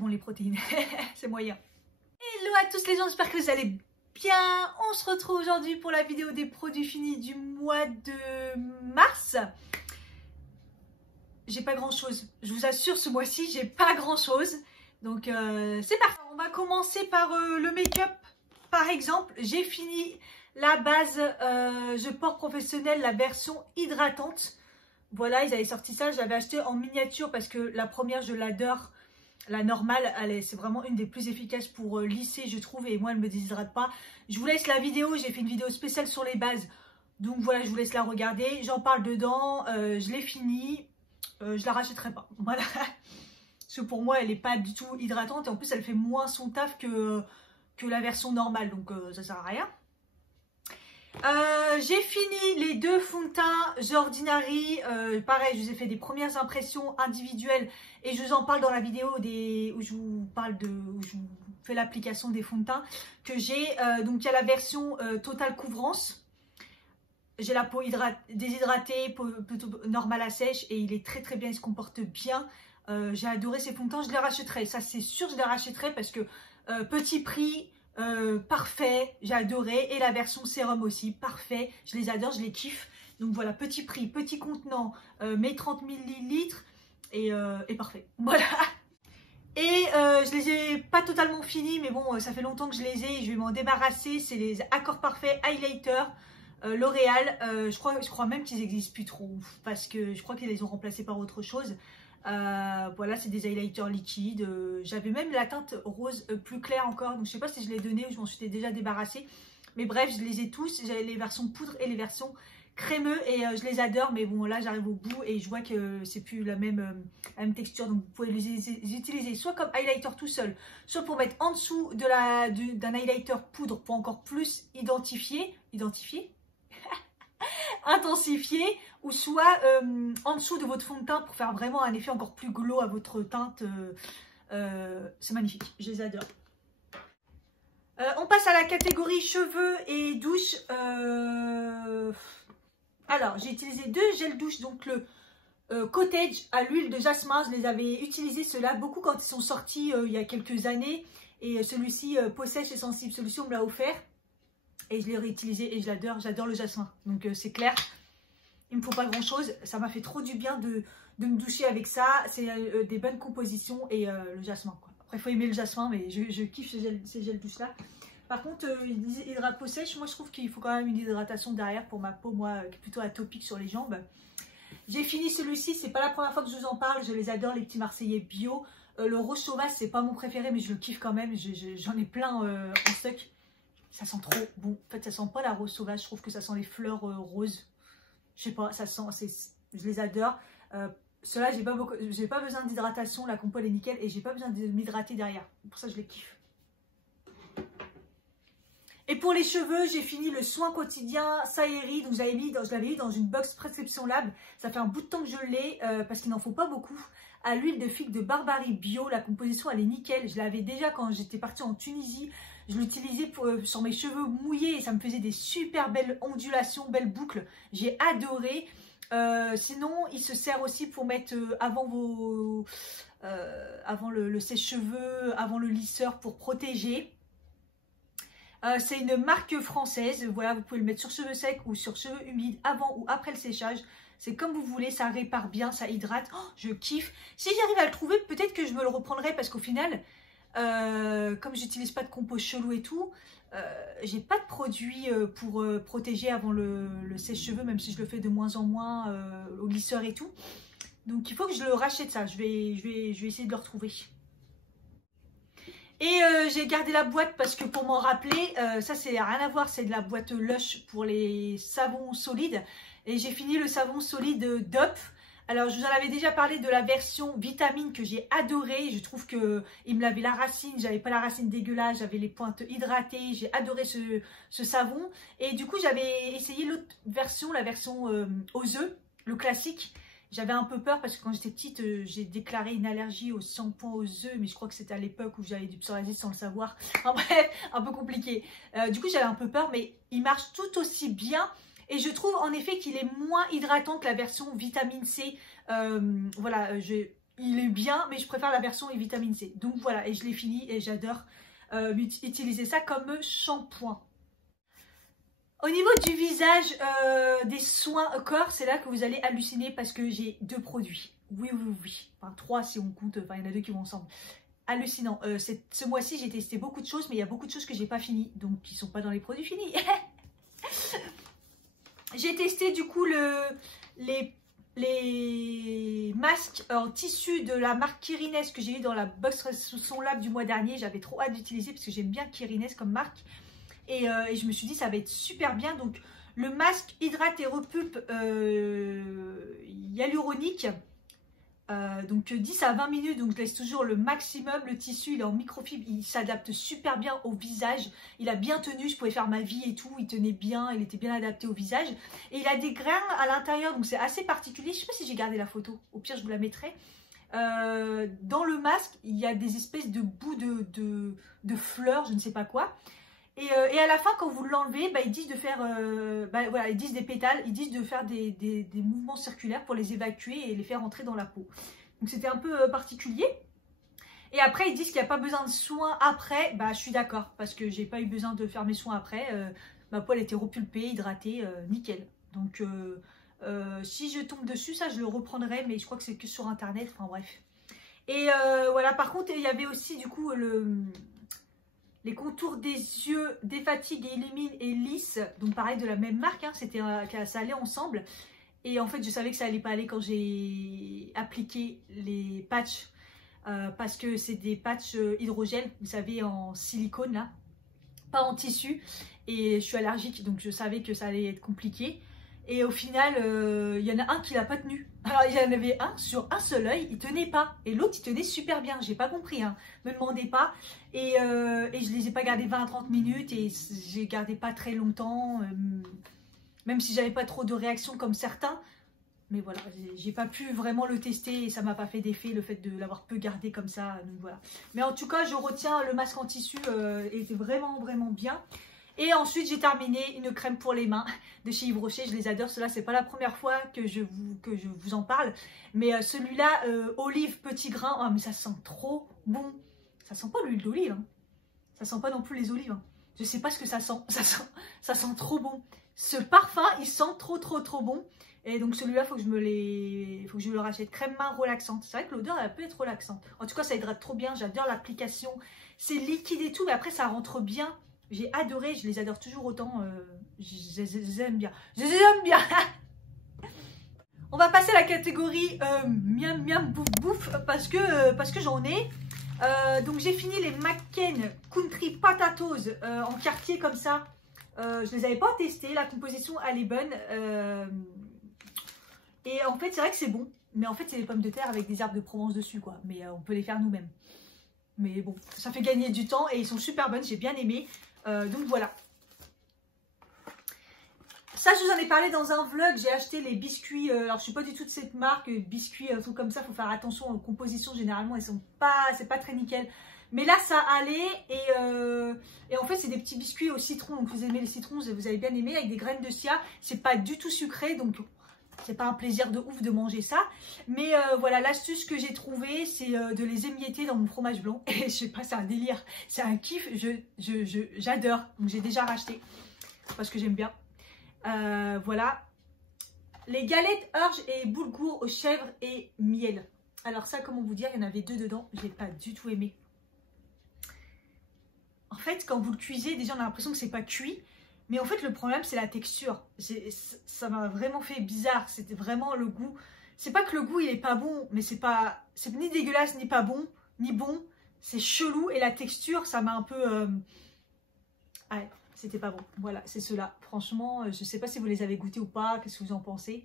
bon les protéines, c'est moyen. Hello à tous les gens, j'espère que vous allez bien. On se retrouve aujourd'hui pour la vidéo des produits finis du mois de mars. J'ai pas grand chose, je vous assure, ce mois-ci j'ai pas grand chose. Donc c'est parti. On va commencer par le make-up. Par exemple, j'ai fini la base Je Porte Professionnel, la version hydratante. Voilà, ils avaient sorti ça, je l'avais acheté en miniature parce que la première je l'adore. La normale, c'est vraiment une des plus efficaces pour lisser, je trouve, et moi elle me déshydrate pas. Je vous laisse la vidéo, j'ai fait une vidéo spéciale sur les bases. Donc voilà, je vous laisse la regarder. J'en parle dedans, je l'ai fini. Je la rachèterai pas, voilà. Parce que pour moi elle n'est pas du tout hydratante et en plus elle fait moins son taf que la version normale, donc ça sert à rien. J'ai fini les deux fonds de teint The Ordinary. Pareil, je vous ai fait des premières impressions individuelles et je vous en parle dans la vidéo où je vous fais l'application des fonds de teint que j'ai. Donc il y a la version totale couvrance. J'ai la peau déshydratée, plutôt normale à sèche, et il est très très bien, il se comporte bien. J'ai adoré ces fonds de teint, je les rachèterai, ça c'est sûr, je les rachèterai parce que petit prix, parfait, j'ai adoré. Et la version sérum aussi, parfait, je les adore, je les kiffe. Donc voilà, petit prix, petit contenant, mes 30 ml et parfait, voilà. Et je les ai pas totalement finis, mais bon, ça fait longtemps que je les ai, je vais m'en débarrasser. C'est les Accords Parfaits Highlighter L'Oréal. Je crois même qu'ils n'existent plus trop, parce que je crois qu'ils les ont remplacés par autre chose. Voilà, c'est des highlighters liquides. J'avais même la teinte rose plus claire encore, donc je sais pas si je l'ai donné ou je m'en suis déjà débarrassée. Mais bref, je les ai tous. J'ai les versions poudre et les versions crémeux et je les adore. Mais bon, là j'arrive au bout et je vois que c'est plus la même texture. Donc vous pouvez les utiliser soit comme highlighter tout seul, soit pour mettre en dessous d'un highlighter poudre pour encore plus intensifier, ou soit en dessous de votre fond de teint pour faire vraiment un effet encore plus glow à votre teinte. C'est magnifique, je les adore. On passe à la catégorie cheveux et douche. Alors, j'ai utilisé deux gels douche, donc le Cottage à l'huile de jasmin. Je les avais utilisés, ceux-là, beaucoup quand ils sont sortis il y a quelques années. Et celui-ci, peau sèche et sensible, celui-ci on me l'a offert. Et je l'ai réutilisé et je l'adore, j'adore le jasmin. Donc c'est clair, il ne me faut pas grand chose. Ça m'a fait trop du bien de me doucher avec ça. C'est des bonnes compositions et le jasmin, quoi. Après il faut aimer le jasmin, mais je kiffe ces gels douche là. Par contre, hydrate peau sèche, moi je trouve qu'il faut quand même une hydratation derrière pour ma peau, moi qui est plutôt atopique sur les jambes. J'ai fini celui-ci, c'est pas la première fois que je vous en parle, je les adore, les petits Marseillais bio. Le rose sauvage, c'est pas mon préféré, mais je le kiffe quand même, j'en ai plein en stock. Ça sent trop bon. En fait, ça sent pas la rose sauvage. Je trouve que ça sent les fleurs roses. Je sais pas, ça sent. Je les adore. Ceux-là, j'ai pas besoin d'hydratation. La compo elle est nickel et j'ai pas besoin de m'hydrater derrière. Pour ça, je les kiffe. Et pour les cheveux, j'ai fini le soin quotidien Saeri. Donc, je l'avais mis dans une box Prescription Lab. Ça fait un bout de temps que je l'ai parce qu'il n'en faut pas beaucoup. À l'huile de figue de Barbarie bio. La composition, elle est nickel. Je l'avais déjà quand j'étais partie en Tunisie. Je l'utilisais sur mes cheveux mouillés et ça me faisait des super belles ondulations, belles boucles. J'ai adoré. Sinon, il se sert aussi pour mettre avant le sèche-cheveux, avant le lisseur pour protéger. C'est une marque française. Voilà, vous pouvez le mettre sur cheveux secs ou sur cheveux humides avant ou après le séchage. C'est comme vous voulez, ça répare bien, ça hydrate. Oh, je kiffe. Si j'arrive à le trouver, peut-être que je me le reprendrai parce qu'au final... comme j'utilise pas de compost chelou et tout, j'ai pas de produit pour protéger avant le sèche-cheveux, même si je le fais de moins en moins au glisseur et tout. Donc il faut que je le rachète ça. Je vais essayer de le retrouver. Et j'ai gardé la boîte parce que pour m'en rappeler, ça c'est rien à voir, c'est de la boîte Lush pour les savons solides. Et j'ai fini le savon solide DOP. Alors, je vous en avais déjà parlé de la version vitamine que j'ai adorée. Je trouve qu'il me lavait la racine. J'avais pas la racine dégueulasse. J'avais les pointes hydratées. J'ai adoré ce savon. Et du coup, j'avais essayé l'autre version, la version aux œufs, le classique. J'avais un peu peur parce que quand j'étais petite, j'ai déclaré une allergie au shampoing aux œufs. Mais je crois que c'était à l'époque où j'avais du psoriasis sans le savoir. En bref, un peu compliqué. Du coup, j'avais un peu peur, mais il marche tout aussi bien. Et je trouve en effet qu'il est moins hydratant que la version vitamine C. Voilà, il est bien, mais je préfère la version vitamine C. Donc voilà, et je l'ai fini et j'adore utiliser ça comme shampoing. Au niveau du visage, des soins corps, c'est là que vous allez halluciner parce que j'ai 2 produits. Oui, oui, oui. Enfin 3 si on compte, enfin il y en a 2 qui vont ensemble. Hallucinant. Ce mois-ci, j'ai testé beaucoup de choses, mais il y a beaucoup de choses que j'ai pas finies, donc qui sont pas dans les produits finis. J'ai testé du coup les masques en tissu de la marque Kirines que j'ai eu dans la box Son Lab du mois dernier. J'avais trop hâte d'utiliser parce que j'aime bien Kirines comme marque. Et je me suis dit ça va être super bien. Donc le masque hydrate et repulpe hyaluronique. Donc 10 à 20 minutes, donc je laisse toujours le maximum. Le tissu il est en microfibre, il s'adapte super bien au visage. Il a bien tenu, je pouvais faire ma vie et tout, il tenait bien, il était bien adapté au visage. Et il a des grains à l'intérieur, donc c'est assez particulier. Je sais pas si j'ai gardé la photo, au pire je vous la mettrai. Dans le masque, il y a des espèces de bouts de fleurs, je ne sais pas quoi. Et à la fin, quand vous l'enlevez, bah, ils disent de faire, voilà, ils disent des pétales, ils disent de faire des mouvements circulaires pour les évacuer et les faire entrer dans la peau. Donc c'était un peu particulier. Et après, ils disent qu'il n'y a pas besoin de soins après. Bah, je suis d'accord, parce que j'ai pas eu besoin de faire mes soins après. Ma peau elle était repulpée, hydratée, nickel. Donc si je tombe dessus, ça je le reprendrai, mais je crois que c'est que sur internet. Enfin bref. Et voilà, par contre, il y avait aussi du coup les contours des yeux défatigue et illumine et lisse, donc pareil de la même marque, hein, ça allait ensemble. Et en fait je savais que ça allait pas aller quand j'ai appliqué les patchs, parce que c'est des patchs hydrogel, vous savez, en silicone là, pas en tissu, et je suis allergique donc je savais que ça allait être compliqué. Et au final, il y en a un qui l'a pas tenu. Alors, il y en avait un sur un seul œil, il tenait pas. Et l'autre, il tenait super bien. J'ai pas compris, hein. Me demandez pas. Et je les ai pas gardés 20 à 30 minutes. Et j'ai gardé pas très longtemps. Même si j'avais pas trop de réactions comme certains. Mais voilà, j'ai pas pu vraiment le tester. Et ça m'a pas fait d'effet le fait de l'avoir peu gardé comme ça. Donc voilà. Mais en tout cas, je retiens le masque en tissu. Était vraiment, vraiment bien. Et ensuite, j'ai terminé une crème pour les mains de chez Yves Rocher. Je les adore. Cela, c'est pas la première fois que je vous en parle. Mais celui-là, olive petit grain. Oh, mais ça sent trop bon. Ça sent pas l'huile d'olive. Hein. Ça sent pas non plus les olives. Hein. Je sais pas ce que ça sent. Ça sent trop bon. Ce parfum, il sent trop, trop, trop bon. Et donc celui-là, faut que je me le rachète. Crème main relaxante. C'est vrai que l'odeur, elle peut être relaxante. En tout cas, ça hydrate trop bien. J'adore l'application. C'est liquide et tout, mais après, ça rentre bien. J'ai adoré, je les adore toujours autant, je les aime bien. Je les aime bien. On va passer à la catégorie miam miam bouffe bouffe parce que j'en ai. Donc j'ai fini les McCain Country Potatoes en quartier comme ça. Je les avais pas testés, la composition elle est bonne. Et en fait c'est vrai que c'est bon. Mais en fait c'est des pommes de terre avec des herbes de Provence dessus quoi. Mais on peut les faire nous-mêmes. Mais bon, ça fait gagner du temps et ils sont super bonnes, j'ai bien aimé. Donc voilà. Ça je vous en ai parlé dans un vlog. J'ai acheté les biscuits, alors je suis pas du tout de cette marque, biscuits, un truc comme ça, faut faire attention aux compositions, généralement elles sont pas, c'est pas très nickel. Mais là ça allait et en fait c'est des petits biscuits au citron, donc vous aimez les citrons, vous avez bien aimé, avec des graines de chia, c'est pas du tout sucré, donc c'est pas un plaisir de ouf de manger ça. Mais voilà, l'astuce que j'ai trouvée, c'est de les émietter dans mon fromage blanc. Et je sais pas, c'est un délire, c'est un kiff, j'adore. Donc j'ai déjà racheté parce que j'aime bien. Voilà. Les galettes orge et boulgour aux chèvres et miel. Alors ça, comment vous dire, il y en avait 2 dedans, j'ai pas du tout aimé. En fait, quand vous le cuisez, déjà on a l'impression que c'est pas cuit. Mais en fait, le problème, c'est la texture. Ça m'a vraiment fait bizarre. C'était vraiment le goût. C'est pas que le goût, il est pas bon, mais c'est ni dégueulasse, ni pas bon, ni bon. C'est chelou. Et la texture, ça m'a un peu... Ouais, c'était pas bon. Voilà, c'est ceux-là. Franchement, je sais pas si vous les avez goûtés ou pas. Qu'est-ce que vous en pensez?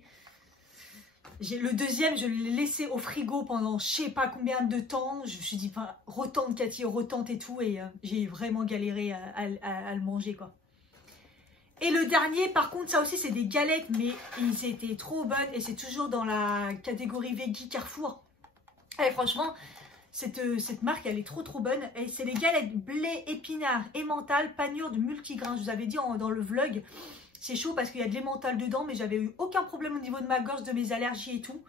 Le deuxième, je l'ai laissé au frigo pendant je sais pas combien de temps. Je me suis dit, retente Cathy, retente et tout. Et j'ai vraiment galéré à le manger, quoi. Et le dernier, par contre, ça aussi, c'est des galettes, mais ils étaient trop bonnes. Et c'est toujours dans la catégorie Veggie Carrefour. Et franchement, cette marque, elle est trop, trop bonne. Et c'est les galettes blé, épinard, emmental, panure de multigrains. Je vous avais dit dans le vlog, c'est chaud parce qu'il y a de l'emmental dedans, mais j'avais eu aucun problème au niveau de ma gorge, de mes allergies et tout.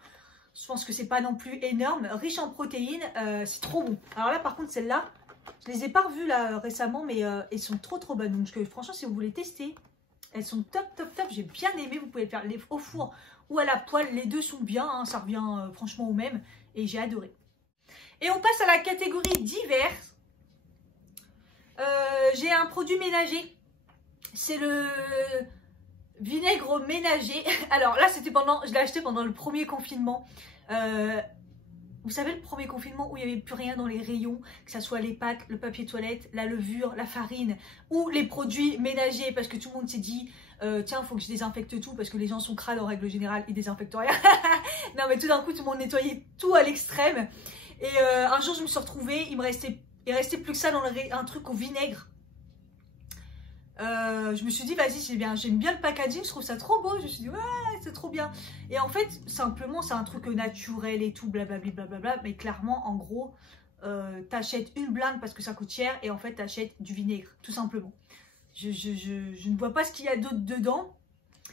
Je pense que c'est pas non plus énorme. Riche en protéines, c'est trop bon. Alors là, par contre, celles-là, je les ai pas revues là récemment, mais elles sont trop bonnes. Donc franchement, si vous voulez tester, elles sont top. J'ai bien aimé. Vous pouvez le faire au four ou à la poêle. Les deux sont bien. Hein, ça revient franchement au même. Et j'ai adoré. Et on passe à la catégorie divers. J'ai un produit ménager. C'est le vinaigre ménager. Alors là, je l'ai acheté pendant le premier confinement. Vous savez, le premier confinement où il n'y avait plus rien dans les rayons, que ce soit les pâtes, le papier toilette, la levure, la farine ou les produits ménagers, parce que tout le monde s'est dit tiens, il faut que je désinfecte tout parce que les gens sont crades en règle générale, ils désinfectent rien. Non, mais tout d'un coup, tout le monde nettoyait tout à l'extrême. Et un jour, je me suis retrouvée, il restait plus que ça dans un truc au vinaigre. Je me suis dit, vas-y, j'aime bien le packaging, je trouve ça trop beau. Je me suis dit, ouais, c'est trop bien. Et en fait, simplement, c'est un truc naturel et tout, blablabla, blablabla. Mais clairement, en gros, t'achètes une blinde parce que ça coûte cher et en fait, t'achètes du vinaigre, tout simplement. Je ne vois pas ce qu'il y a d'autre dedans,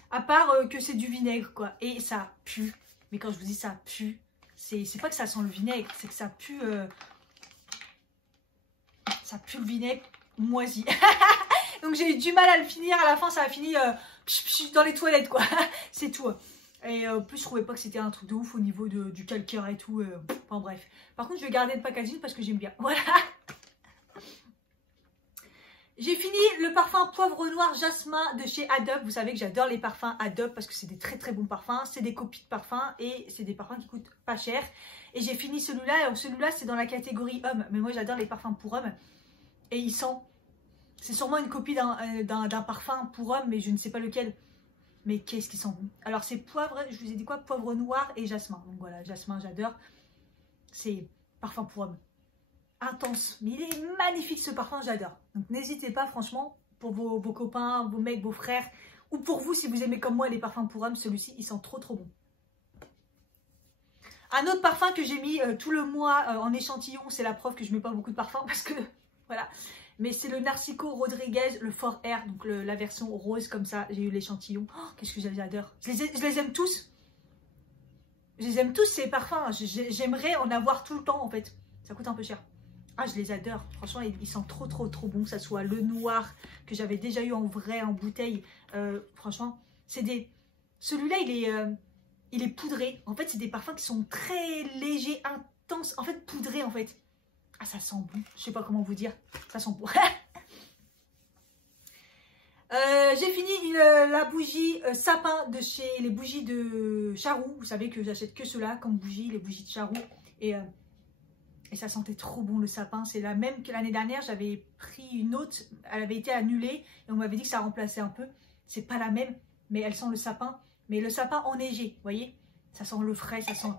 à part que c'est du vinaigre, quoi. Et ça pue. Mais quand je vous dis ça pue, c'est pas que ça sent le vinaigre, c'est que ça pue le vinaigre moisi. Donc j'ai eu du mal à le finir, à la fin ça a fini dans les toilettes quoi, c'est tout. Et en plus je trouvais pas que c'était un truc de ouf au niveau du calcaire et tout, enfin bref. Par contre je vais garder le packaging parce que j'aime bien, voilà. J'ai fini le parfum poivre noir jasmin de chez Adobe. Vous savez que j'adore les parfums Adobe parce que c'est des très bons parfums. C'est des copies de parfums et c'est des parfums qui coûtent pas cher. Et j'ai fini celui-là. Alors celui-là c'est dans la catégorie homme. Mais moi j'adore les parfums pour hommes. Et il sent... C'est sûrement une copie d'un parfum pour homme, mais je ne sais pas lequel. Mais qu'est-ce qui sent bon. Alors c'est poivre, je vous ai dit quoi? Poivre noir et jasmin. Donc voilà, jasmin j'adore. C'est parfum pour homme. Intense. Mais il est magnifique ce parfum, j'adore. Donc n'hésitez pas franchement, pour vos copains, vos mecs, vos frères, ou pour vous si vous aimez comme moi les parfums pour hommes, celui-ci il sent trop bon. Un autre parfum que j'ai mis tout le mois en échantillon, c'est la preuve que je mets pas beaucoup de parfums parce que voilà. Mais c'est le Narciso Rodriguez, le Fort Air, donc la version rose comme ça. J'ai eu l'échantillon. Oh, qu'est-ce que j'adore. Je les aime tous. Je les aime tous ces parfums. J'aimerais en avoir tout le temps en fait. Ça coûte un peu cher. Ah, je les adore. Franchement, ils sentent trop bon. Que ça soit le noir que j'avais déjà eu en vrai, en bouteille. Franchement, c'est des... Celui-là, il est poudré. En fait, c'est des parfums qui sont très légers, intenses. En fait, poudrés en fait. Ah, ça sent bon. Je sais pas comment vous dire. Ça sent bon. J'ai fini la bougie sapin de chez les bougies de Charroux. Vous savez que j'achète que cela comme bougie, les bougies de Charroux. Et ça sentait trop bon le sapin. C'est la même que l'année dernière. J'avais pris une autre. Elle avait été annulée. Et on m'avait dit que ça remplaçait un peu. C'est pas la même. Mais elle sent le sapin. Mais le sapin enneigé. Vous voyez? Ça sent le frais. Ça sent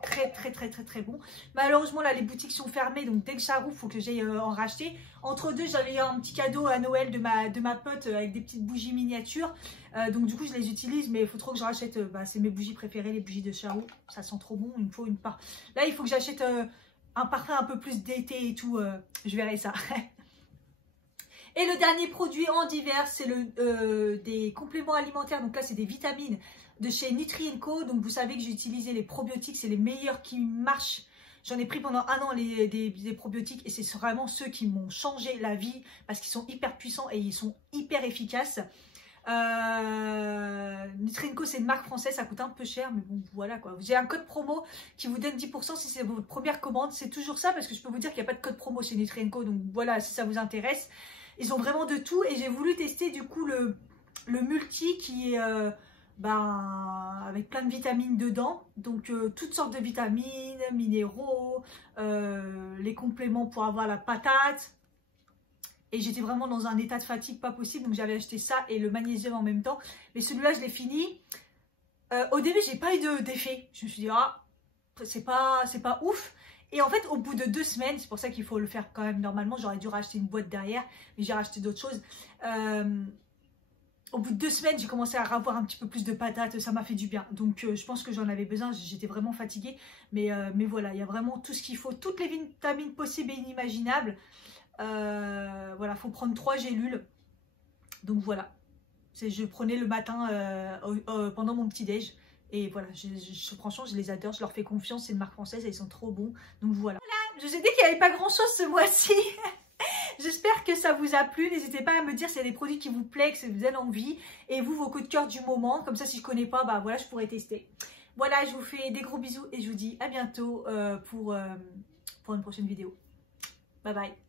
très bon. Malheureusement là les boutiques sont fermées. Donc dès que Charroux, il faut que j'aille en racheter. Entre deux j'avais un petit cadeau à Noël de ma pote avec des petites bougies miniatures. Donc du coup je les utilise. Mais il faut trop que je rachète. C'est mes bougies préférées. Les bougies de Charroux. Ça sent trop bon. Il me faut une part. Là il faut que j'achète... un parfum un peu plus d'été et tout, je verrai ça. Et le dernier produit en divers, c'est des compléments alimentaires. Donc là, c'est des vitamines de chez Nutri & Co. Donc vous savez que j'ai utilisé les probiotiques, c'est les meilleurs qui marchent. J'en ai pris pendant un an des probiotiques et c'est vraiment ceux qui m'ont changé la vie parce qu'ils sont hyper puissants et ils sont hyper efficaces. Nutri & Co c'est une marque française, ça coûte un peu cher mais bon voilà quoi. J'ai un code promo qui vous donne 10% si c'est votre première commande. C'est toujours ça parce que je peux vous dire qu'il n'y a pas de code promo chez Nutri & Co, donc voilà si ça vous intéresse. Ils ont vraiment de tout et j'ai voulu tester du coup le multi qui est avec plein de vitamines dedans, donc toutes sortes de vitamines, minéraux, les compléments pour avoir la patate. Et j'étais vraiment dans un état de fatigue pas possible. Donc j'avais acheté ça et le magnésium en même temps. Mais celui-là, je l'ai fini. Au début, j'ai pas eu d'effet. Je me suis dit, ah, c'est pas ouf. Et en fait, au bout de 2 semaines, c'est pour ça qu'il faut le faire quand même normalement. J'aurais dû racheter une boîte derrière. Mais j'ai racheté d'autres choses. Au bout de 2 semaines, j'ai commencé à avoir un petit peu plus de patates. Ça m'a fait du bien. Donc je pense que j'en avais besoin. J'étais vraiment fatiguée. Mais voilà, il y a vraiment tout ce qu'il faut. Toutes les vitamines possibles et inimaginables. Voilà, faut prendre 3 gélules. Donc voilà, je prenais le matin pendant mon petit déj. Et voilà, franchement, je les adore, je leur fais confiance, c'est une marque française et ils sont trop bons. Donc voilà. Je vous ai dit qu'il n'y avait pas grand chose ce mois-ci. J'espère que ça vous a plu. N'hésitez pas à me dire s'il y a des produits qui vous plaisent, que vous avez envie. Et vous, vos coups de cœur du moment. Comme ça, si je ne connais pas, bah voilà, je pourrais tester. Voilà, je vous fais des gros bisous et je vous dis à bientôt pour une prochaine vidéo. Bye bye.